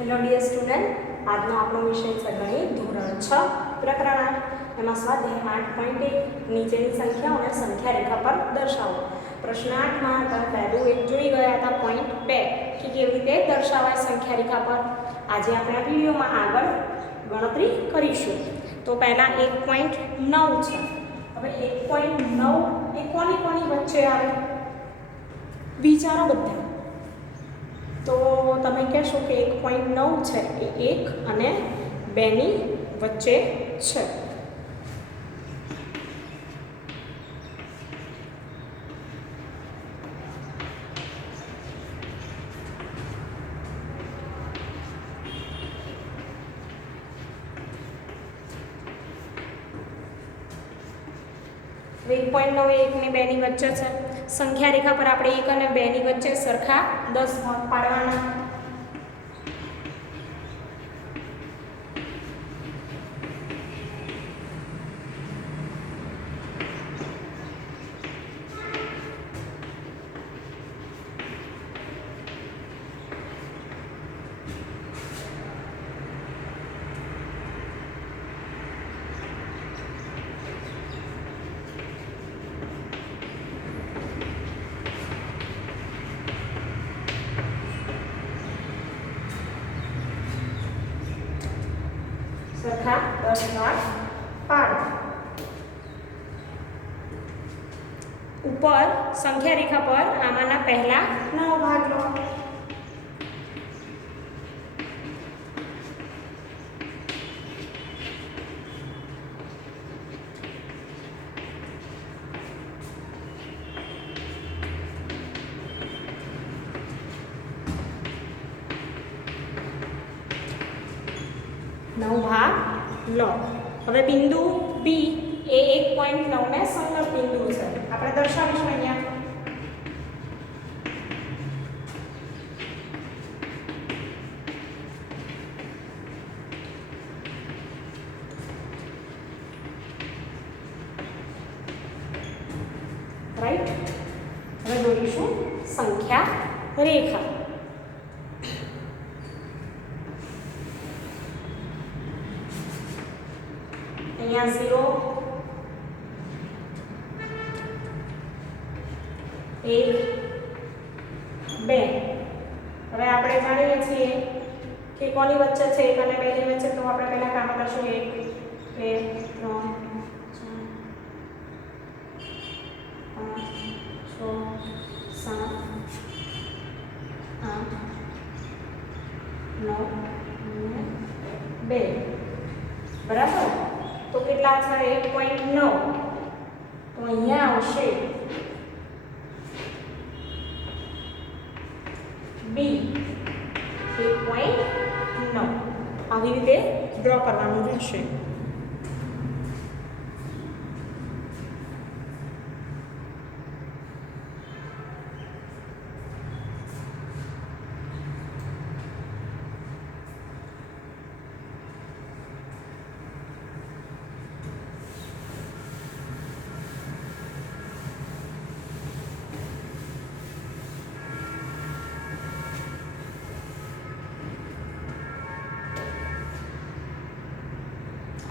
Hello dear student, આજનો આપણો વિષય છે ગણિત ધોરણ 6 પ્રકરણ 8 એમાં સ્વાધ્યાય 8.1 નીચેની સંખ્યાઓને સંખ્યા રેખા પર દર્શાવો. પ્રશ્ન 8માં આપણે પહેલું એક જોઈ ગયા હતા પોઈન્ટ 2 કે કેવી રીતે દર્શાવાય સંખ્યા રેખા પર. આજે આપણે આ વિડીયોમાં આગળ ગણતરી કરીશું. તો પહેલા 1.9 છે. હવે 1.9 એ કોની વચ્ચે આવે વિચારો બધા. તો તમે કહેશો કે 1.9 છે એ 1 અને 2 ની વચ્ચે છે. હવે 1.9 એ 1 ને 2 ની વચ્ચે છે. સંખ્યા રેખા પર આપણે 1 અને 2 ની વચ્ચે સરખા 10 ભાગ પાડવાના. સરખા 10 ભાગ પાડો. ઉપર સંખ્યા રેખા પર આમાંના પહેલા 9 ભાગ લો. ભાગ લો. હવે બિંદુ બી એ 1.9 ને સંલગ્ન બિંદુ છે. આપણે દર્શાવીશું અહીંયા. રાઈટ. હવે દોરીશું સંખ્યા રેખા. અહીંયા 0 1 2. હવે આપણે જાણીએ છીએ કે કોની વચ્ચે છે 1 અને 2 ની વચ્ચે. તો આપણે પહેલા કામ કરશું 1 2 3 4 5 6 7 8 9 2. બરાબર. તો કેટલા છે 1.9. તો અહીંયા આવશે બી 1.9. આવી રીતે ડ્રો કરવાનું રહેશે.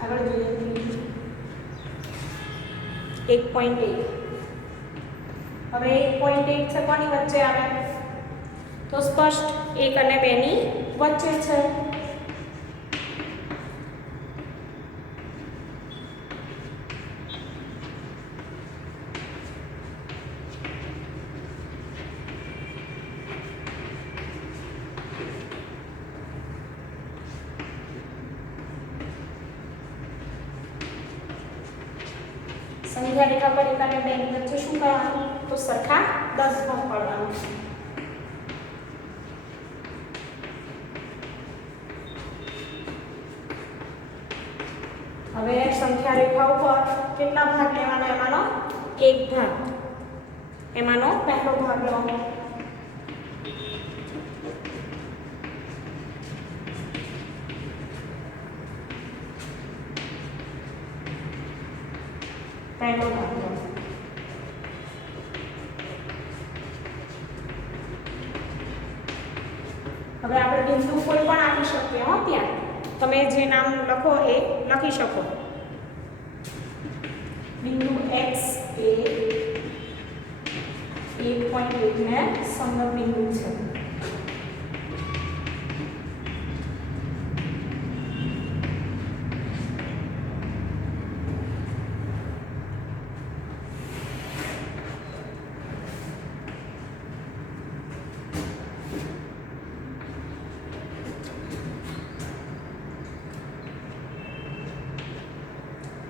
આગળ જોઈએ 1.1. હવે 1.1 છે કોની વચ્ચે આવે? તો સ્પષ્ટ 1 અને 2 ની વચ્ચે છે. સંખ્યા રેખા પર 1 અને 2 ની વચ્ચે શું કરવાનું? તો સરખા 10 ભાગ પાડવાનું. હવે સંખ્યા રેખા ઉપર કેટલા ભાગ લેવાના? એમાંનો એક ભાગ. એમાંનો પહેલો ભાગ લો. પહેલો ભાગ લો. હવે આપણે બિંદુ કોઈ પણ આપી શકીએ હો, ત્યાં તમે જે નામ લખો એ લખી શકો. બિંદુ x એ 1.1 ને સંગત બિંદુ છે.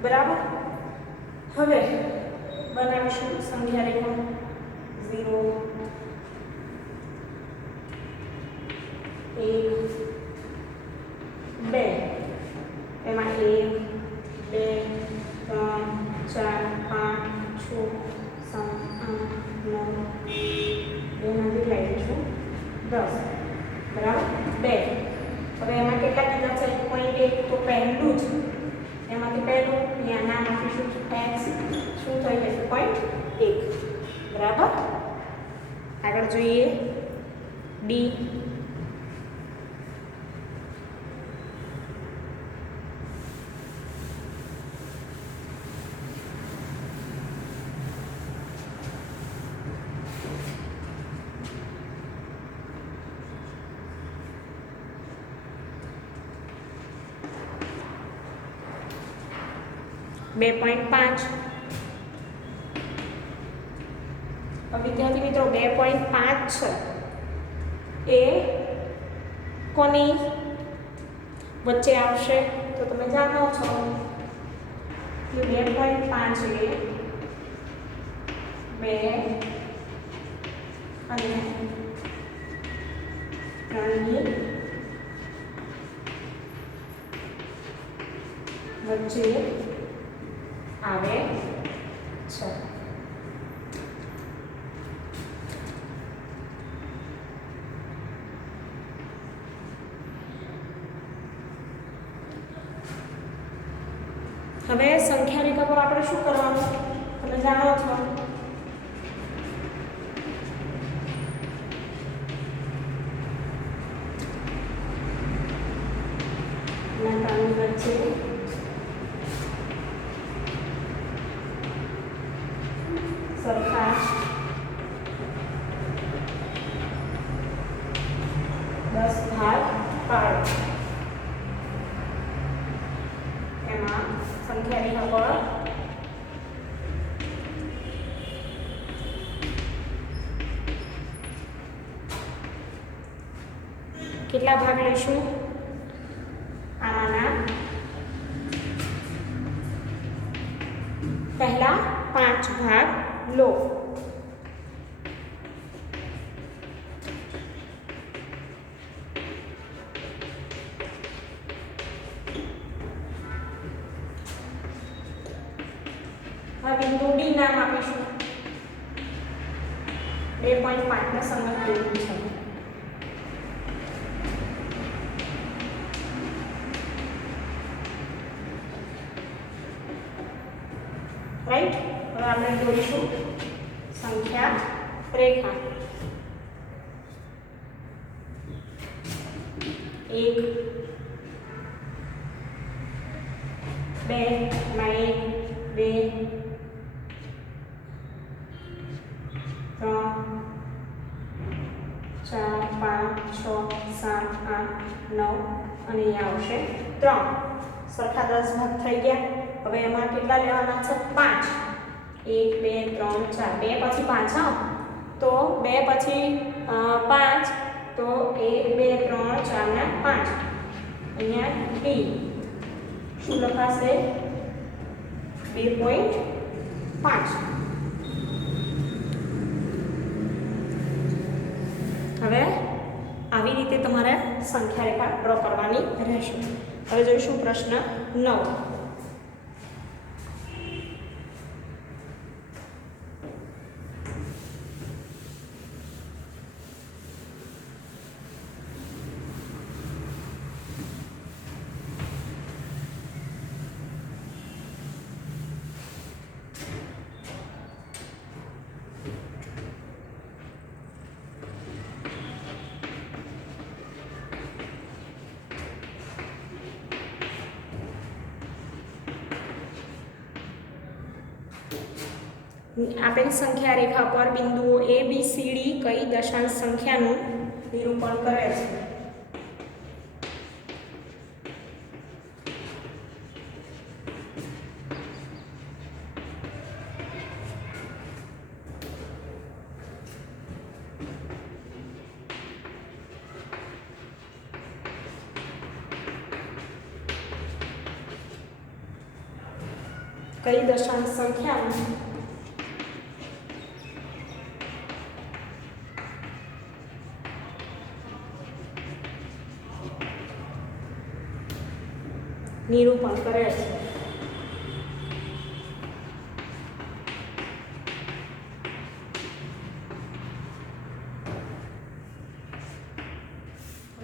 બરાબર. હવે બનાવીશું સંખ્યા રેખા 0 1 2 એમાં 1 2 3 4 5 6 7 8 9 એમાંથી લઈ લઈશું 10. બરાબર. 2 હવે એમાં કેટલા કીધા છે? 1.1. તો પહેલું જ એમાંથી પહેલું અહીંયા નામ આપીશું x. શું થઈ જશે? 0.1. બરાબર. આગળ જોઈએ d. બે 2.5. વિદ્યાર્થી મિત્રો 2.5 છે એ કોની વચ્ચે આવશે? તો તમે જાણો છો કે 2.5 એ 2 અને 3 ની વચ્ચે આવે છે. હવે સંખ્યા રેખા પર આપણે શું કરવાનું? તમે જાણો છો ત્રણની વચ્ચે સરખા 10 ભાગ પાડો. એમાં સંખ્યા રેખા પર કેટલા ભાગ લઈશું? આમાંના પહેલા 5 ભાગ લો. હવે બિંદુ ડી નામ આપીશું. 2.5 ના સંગત બિંદુ છે. રાઈટ. હવે આપણે જોઈશું સંખ્યા રેખા 1 2 1 2 3 4 5 6 7 8 9 અને અહીંયા આવશે 3. સરખા 10 ભાગ થઈ ગયા. હવે એમાં કેટલા લેવાના છે? 5. 1 2 3 4. 2 પછી 5. હા, તો 2 પછી 5, તો 1 2 3 4 ને 5. અહીંયા ડી શું લખાશે? 2.5. હવે આવી રીતે તમારે સંખ્યા રેખા ડ્રો કરવાની રહેશે. હવે જોઈશું પ્રશ્ન 9. આપેલ સંખ્યા રેખા પર બિંદુઓ A B C D કઈ દશાંશ સંખ્યાનું નિરૂપણ કરે છે? કઈ દશાંશ સંખ્યાનું નિરૂપણ કરે છે?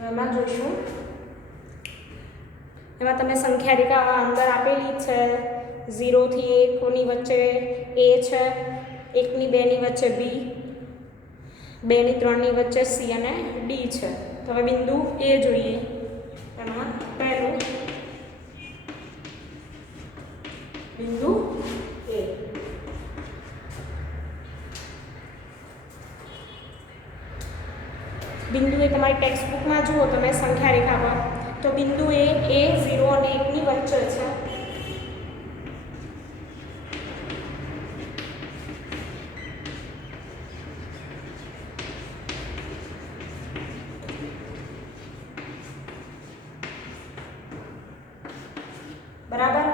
એમાં જોઈશું, એમાં તમે સંખ્યા રેખા અંદર આપેલી છે. 0 થી 1 ની વચ્ચે A છે, 1 ની 2 ની વચ્ચે B, 2 ની 3 ની વચ્ચે C અને D છે. તો હવે બિંદુ A જોઈએ. એમાં પહેલું બિંદુ A. બિંદુ એ તમારી ટેક્સ્ટ બુકમાં જુઓ તમે સંખ્યા રેખા પર, તો બિંદુ A 0 અને 1 ની વચ્ચે છે. બરાબર.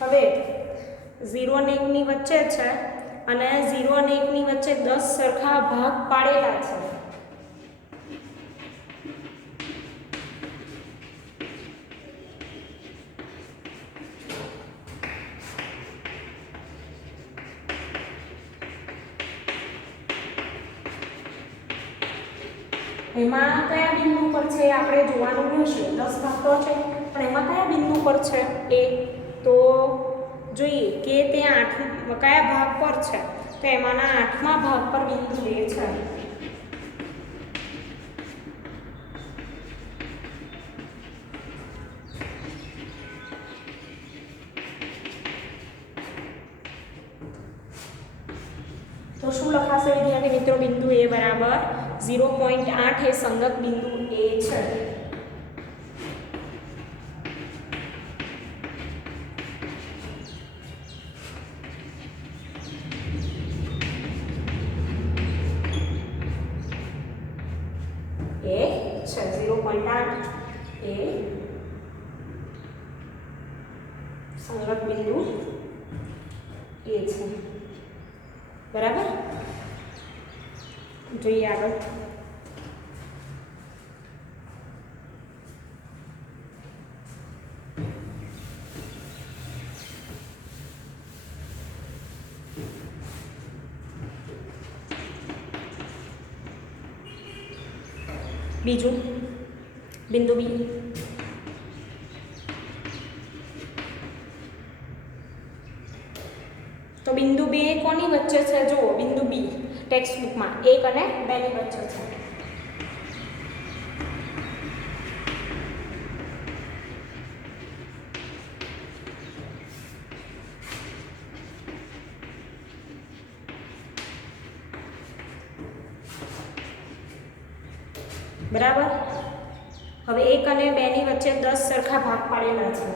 હવે 0 અને 1 ની વચ્ચે છે અને 0 અને 1 ની વચ્ચે 10 સરખા ભાગ પાડેલા છે. એમાં કયા બિંદુ પર છે આપણે જોવાનું રહેશે. 10 ભાગ તો છે, પણ એમાં કયા બિંદુ પર છે એ તો જોઈએ કે તે કયા ભાગ પર છે. તો એમાંના 8મા ભાગ પર બિંદુ A છે. તો શું લખાશે વિદ્યાર્થી મિત્રો? બિંદુ A બરાબર 0.8 એ સંગત બિંદુ A છે. એ છે 0.8 એ સંગત બિંદુ A છે. બરાબર. જોઈએ આગળ. બીજું બિંદુ B. તો બિંદુ B કોની વચ્ચે છે? જુઓ બિંદુ B ટેક્સ્ટ બુકમાં 1 અને 2 ની વચ્ચે છે. બરાબર. હવે 1 અને 2 ની વચ્ચે 10 સરખા ભાગ પાડેલા છે.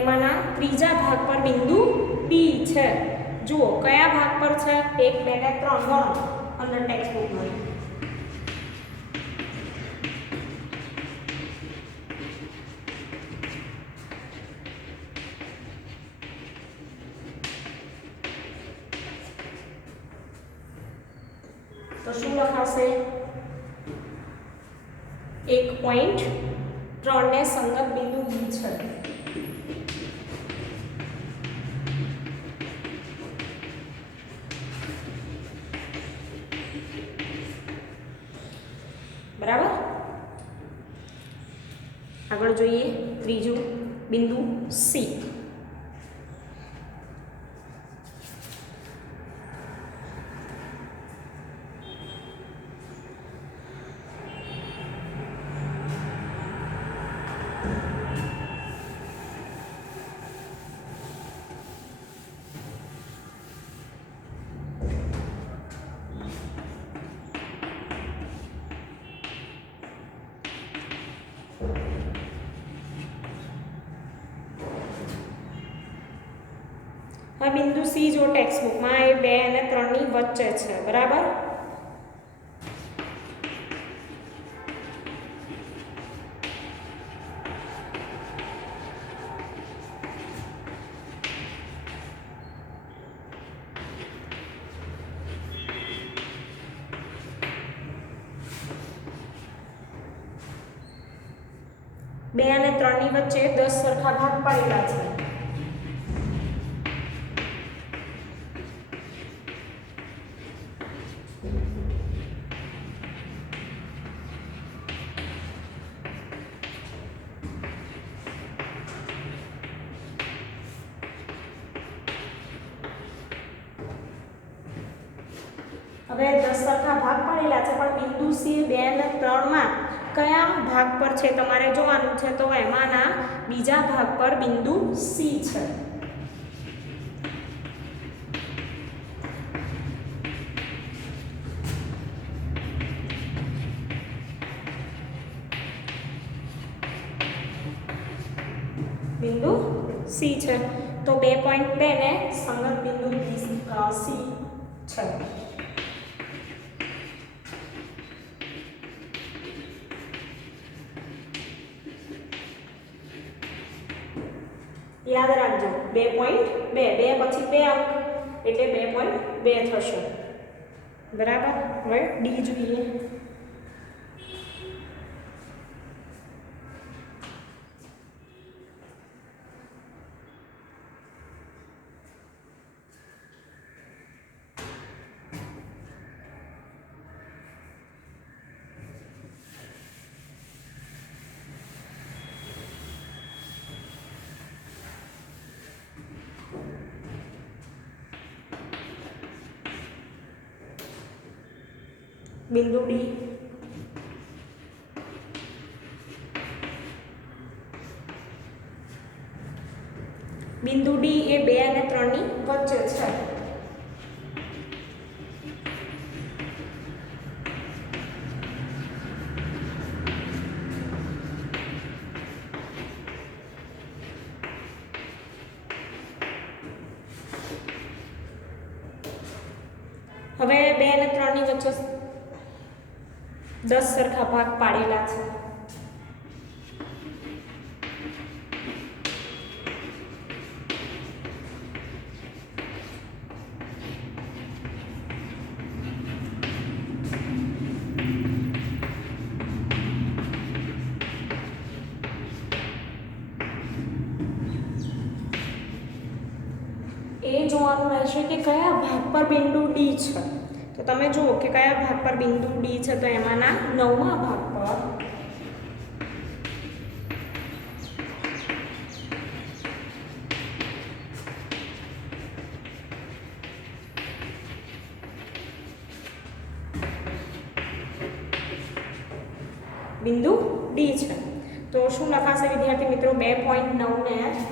એમાંના ત્રીજા ભાગ પર બિંદુ B છે. જુઓ કયા ભાગ પર છે? 1 2 ને 3 ગણો અંદર ટેક્સ્ટ બુકમાં. તો શું લખાશે? 1.3 ને સંગત બિંદુ B છે. બરાબર. આગળ જોઈએ ત્રીજું બિંદુ સી. આ બિંદુ સી જો ટેક્સ્ટબુકમાં એ 2 અને 3 ની વચ્ચે છે, બરાબર. બે અને 3 ની વચ્ચે 10 સરખા ભાગ પાડેલા છે. હવે 10 સરખા ભાગ પાડેલા છે, પણ બિંદુ સી 2 અને 3 માં કયા ભાગ પર છે તમારે જોવાનું છે. તો એમાંના બીજા ભાગ પર બિંદુ સી છે. બિંદુ સી છે તો 2.2 ને સંગત બિંદુ સી છે. યાદ રાખજો 2.2 2 પછી 2 અંક એટલે 2.2 થશે, બરાબર. હવે ડી જોઈએ. બિંદુ ડી. બિંદુ ડી એ 2 અને 3 ની વચ્ચે છે. હવે 2 અને 3 ની વચ્ચે 10 સરખા ભાગ પાડેલા છે. એ જોવાનું રહેશે કે કયા ભાગ પર બિંદુ ડી છે. તો તમે જુઓ કે કયા ભાગ પર બિંદુ ડી છે. તો એમાંના 9મા ભાગ પર બિંદુ ડી છે. તો શું લખાશે વિદ્યાર્થી મિત્રો? 2.9 ને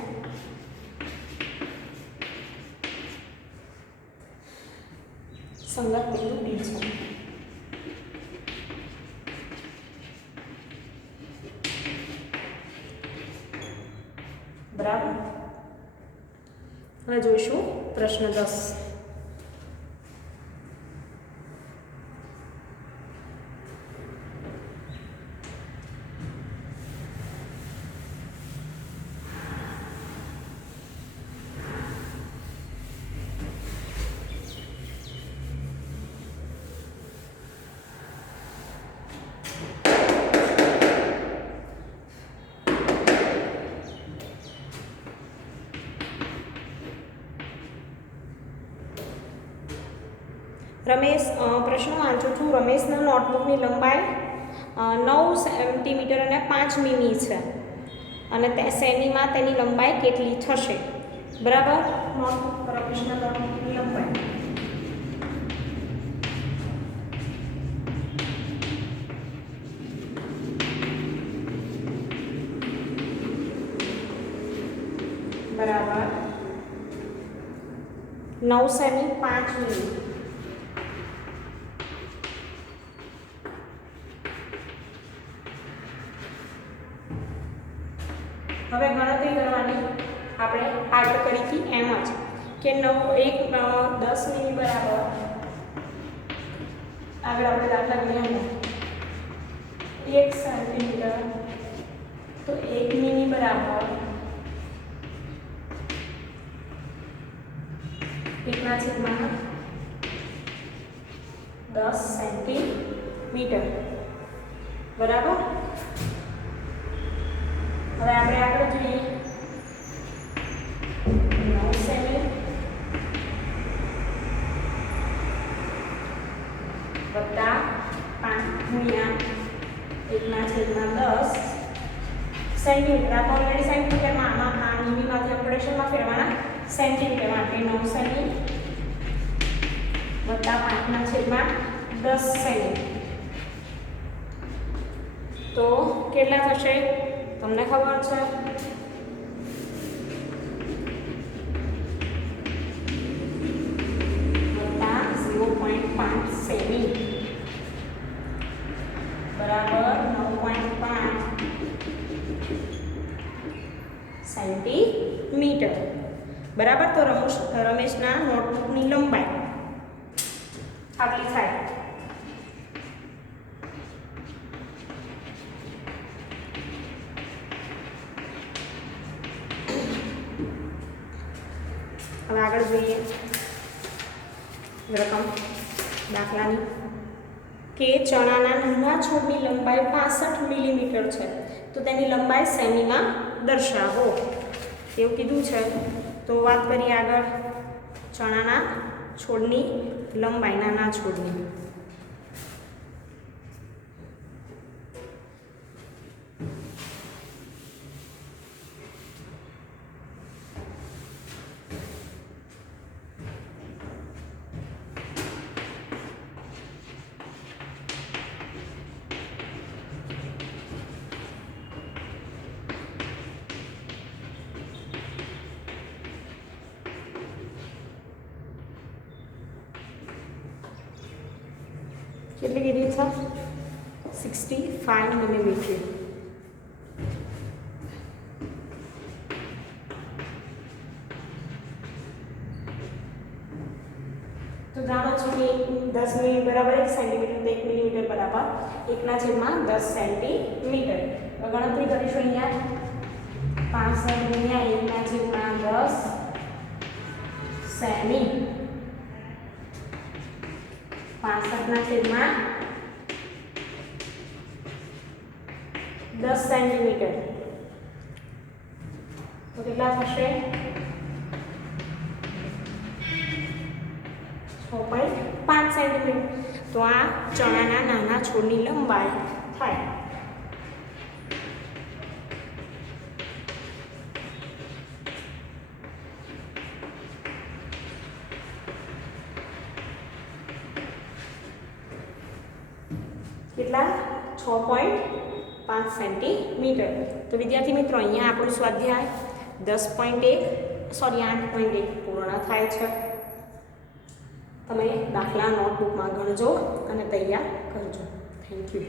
સંગત બિંદુ ડી છે. બરાબર. હવે જોઈશું પ્રશ્ન 10. રમેશ, પ્રશ્ન વાંચું છું. રમેશના નોટબુકની લંબાઈ 9 સેન્ટીમીટર અને 5 મીમી છે. અને તે સેમીમાં તેની લંબાઈ કેટલી થશે? બરાબર, નોટ કરો કૃષ્ણની લંબાઈ. બરાબર 9 સેમી 5 મિલી. હવે ગણતરી કરવાની આપણે આગળ કરી હતી એમ જ કે 10 મિલી બરાબર આગળ આપણે દાખલા ગણ્યા 1 સેન્ટીમીટર, તો 1 મિલી બરાબર કેટલા છેદમાં 10 સેન્ટીમીટર. બરાબર. હવે આપણે આગળ જોઈએ 9 સેમી વત્તા 5 ગુણ્યા 1/10 સેન્ટીમીટર. આ તો ઓલરેડી સેન્ટીમીટરમાં, આમાં આ મિલીમાંથી ઓપરેશનમાં ફેરવાના સેન્ટીમીટરમાં, એટલે 9 સેમી વત્તા 5/10 સેમી. તો કેટલા થશે તમને ખબર છે? વત્તા 0.5 સેમી બરાબર 9.5 સેન્ટીમીટર. બરાબર. તો રમેશના નોટબુકની લંબાઈ આટલી થાય. હવે આગળ જોઈએ રકમ દાખલાની કે ચણાના નાના છોડની લંબાઈ 65 મિલીમીટર છે, તો તેની લંબાઈ સેમીમાં દર્શાવો એવું કીધું છે. તો વાત કરીએ આગળ ચણાના છોડની લંબાઈ, નાના છોડની. કેટલી કીધી છે? 65 મિલીમીટર. તો જાણો છો કે 10 મિલી બરાબર 1 સેન્ટીમીટર, તો 1 મિલીમીટર બરાબર 1/10 સેન્ટીમીટર. ગણતરી કરીશું અહીંયા 65 ગુણ્યા 1/10 સેમી 65/10 સેન્ટીમીટર. તો કેટલા થશે? 6.5 સેન્ટીમીટર. તો આ ચણાના નાના છોડની લંબાઈ થાય. કેટલા? 6.5 સેન્ટીમીટર. તો વિદ્યાર્થી મિત્રો અહીંયા આપણું સ્વાધ્યાય 8.1 પૂર્ણ થાય છે. તમે દાખલા નોટબુકમાં ગણજો અને તૈયાર કરજો. Thank you.